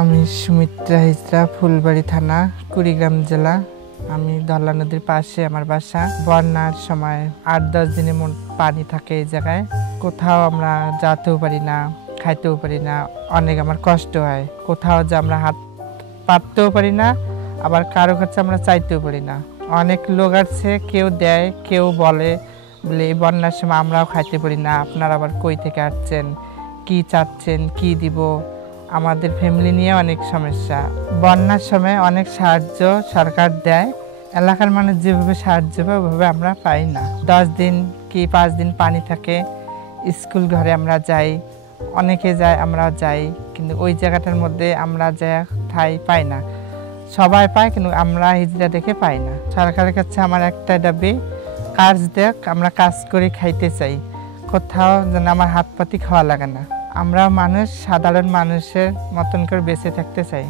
আমি সুমিত্রা হিজরা, ফুলবাড়ি থানা, কুড়িগ্রাম জেলা। আমি ধরলা নদীর পাশে আমার বাসা। বন্যার সময় ৮-১০ দিনের পানি থাকে এই জায়গায়। কোথাও আমরা যেতেও পারি না, খাইতেও পারি না, অনেক আমার কষ্ট হয়। কোথাও যে আমরা হাত পাততেও পারি না, আবার কারো কাছে আমরা চাইতেও পারি না। অনেক লোক আছে, কেউ দেয়, কেউ বলে এই বন্যার সময় আমরাও খাইতে পারি না, আপনারা আবার কই থেকে আসছেন, কি চাচ্ছেন, কি দিব। আমাদের ফ্যামিলি নিয়ে অনেক সমস্যা। বন্যার সময় অনেক সাহায্য সরকার দেয়, এলাকার মানুষ যেভাবে সাহায্য পায় ওভাবে আমরা পাই না। 10 দিন কি 5 দিন পানি থাকে, স্কুল ঘরে আমরা যাই, অনেকে যায়, আমরা যাই, কিন্তু ওই জায়গাটার মধ্যে আমরা যা ঠাই পাই না। সবাই পায় কিন্তু আমরা হিজড়া দেখে পাই না। সরকারের কাছে আমার একটা দাবি, কাজ দেখ, আমরা কাজ করে খাইতে চাই, কোথাও যেন আমার হাত পাতি খাওয়া লাগে না। আমরা মানুষ, সাধারণ মানুষের মতন করে বেঁচে থাকতে চাই।